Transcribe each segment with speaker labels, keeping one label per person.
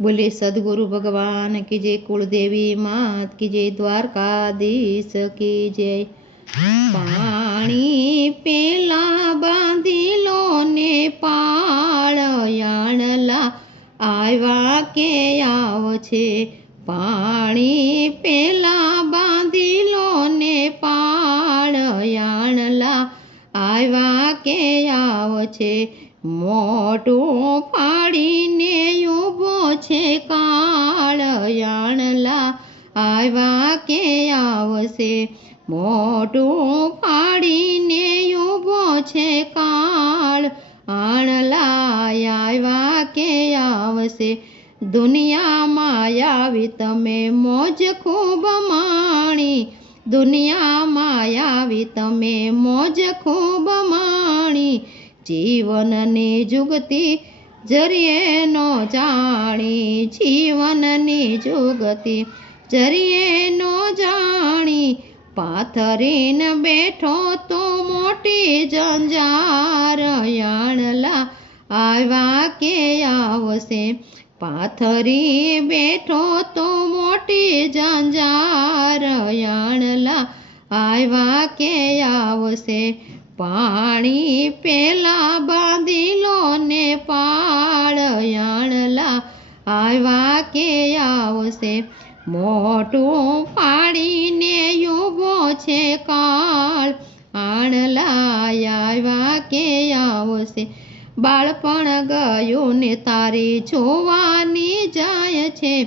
Speaker 1: બોલે, સદગુરુ ભગવાન, કી જય કુળદેવી માત, કી જય દ્વારકાધીશ, કી પાણી પેલા બાંધી લો ને પાળયાણલા આવ્યા કે આવ છે પાણી પેલા બાંધી લો ને પાળયાણલા આવ્યા કે આવ છે મોટું પાડીને ઊભો છે કાળયાણલા. આવ્યા કે આવશે? મોટું પાડીને ઊભો છે કાળ આણલા આવ્યા કે આવશે? દુનિયામાં આવી તમે મોજ ખૂબ માણી. દુનિયામાં આવી તમે મોજ ખૂબ જીવનની જુગતી જરીએ નો જાણી, જીવનની જુગતી જરીએ નો જાણી, પાથરીને બેઠો તો મોટી જંજાર યાણલા આવ્યા કે આવશે? પાથરી બેઠો તો મોટી જંજાર યાણલા આવ્યા કે આવશે? પાણી પેલા બાંધી લો ને પાળયાણલા આવ્યા કે આવશે? મોટું પાડીને યુભો છે કાળ. આણલા આવ્યા કે આવશે? બાળપણ ગયું ને તારી જોવાની જાય છે.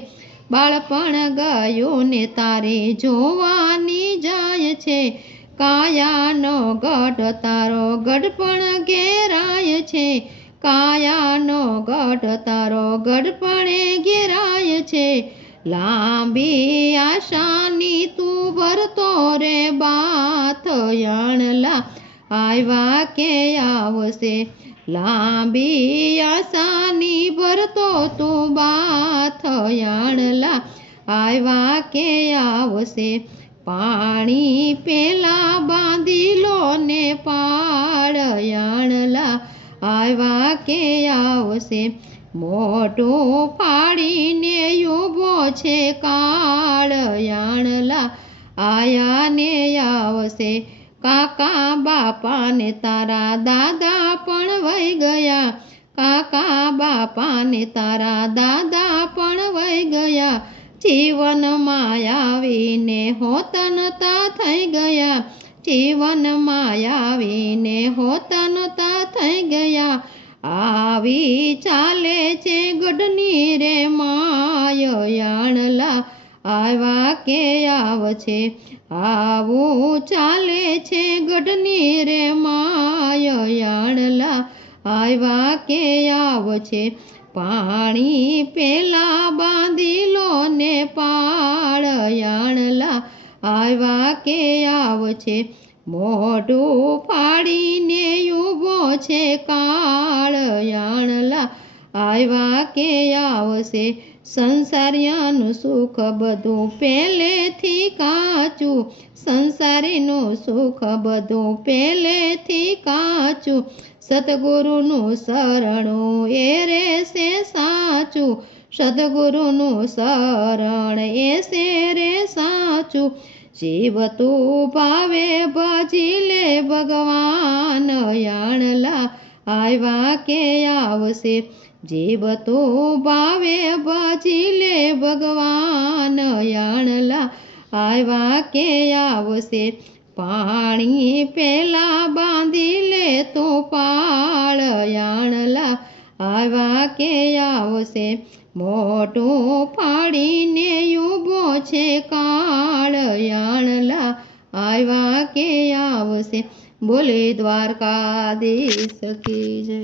Speaker 1: બાળપણ ગયું ને તારી જોવાની જાય છે. કાયાનો ગઢ તારો ગઢપણ ઘેરાય છે. કાયાનો ગઢ તારો ગઢપણે ઘેરાય છે. લાંબી આશાની તું ભરતો રે બાથ યણલા આવ્યા કે આવશે. લાંબી આશાની ભરતો તું બાથ યણલા આવ્યા કે આવશે. પાણી પેલા બાંધી લો ને પાળયાણલા આવ્યા કે આવશે? મોટો ફાડીને ઊભો છે કાળયાણલા, આયા ને આવશે? કાકા બાપાને તારા દાદા પણ વહી ગયા. કાકા બાપાને તારા દાદા પણ વહી ગયા. જીવનમાં આવીને હોતનતા થઈ ગયા. જીવનમાં આવીને હોતનતા થઈ ગયા. આવી ચાલે છે ગઢની રે માયણલા આવ્યા કે આવશે? આવું ચાલે છે ગઢની રે માયાણલા આવ્યા કે આવશે? પાણી પેલા બાંધી લો ને પાળયાણલા આવ્યા કે આવશે? મોઢું ફાડીને ઊભો છે કાળયાણલા. આવ્યા કે આવશે? સંસારિયાનું સુખ બધું પહેલેથી કાચું. સંસારીનું સુખ બધું પહેલેથી કાચું. સતગુરુનું શરણું એ રહેશે સાચું. સદગુરુનું શરણ એ છે રે સાચું. શિવ તું ભાવે ભજી લે ભગવાન યાણલા. આવ્યા કે આવશે. જીવ બતો ભાવે ભજી લે ભગવાન યાણલા. આવ્યા કે આવશે. પાણી પેલા બાંધી લે તો પાળ યાણલા. આવ્યા કે આવશે. મોટું પાડીને ઊભો છે કાળ યાણલા. આવ્યા કે બોલે દ્વારકાધીશ કી જય.